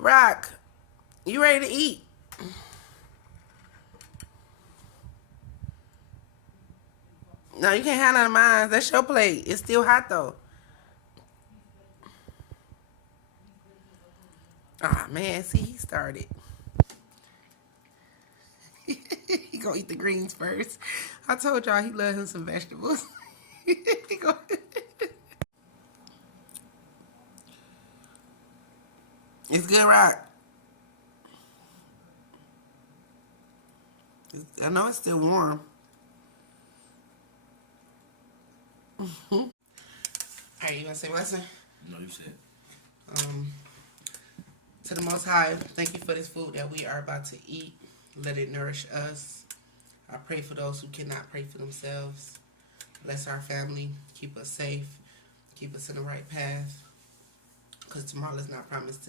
Rock, you ready to eat? No, you can't have none of mine. That's your plate. It's still hot though. Ah, man, see, he started. He gonna eat the greens first. I told y'all he loves him some vegetables. It's good, Rock. I know it's still warm. Alright, you gonna say blessing? No, you said. To the Most High, thank you for this food that we are about to eat. Let it nourish us. I pray for those who cannot pray for themselves. Bless our family. Keep us safe. Keep us in the right path. Because tomorrow is not promised today.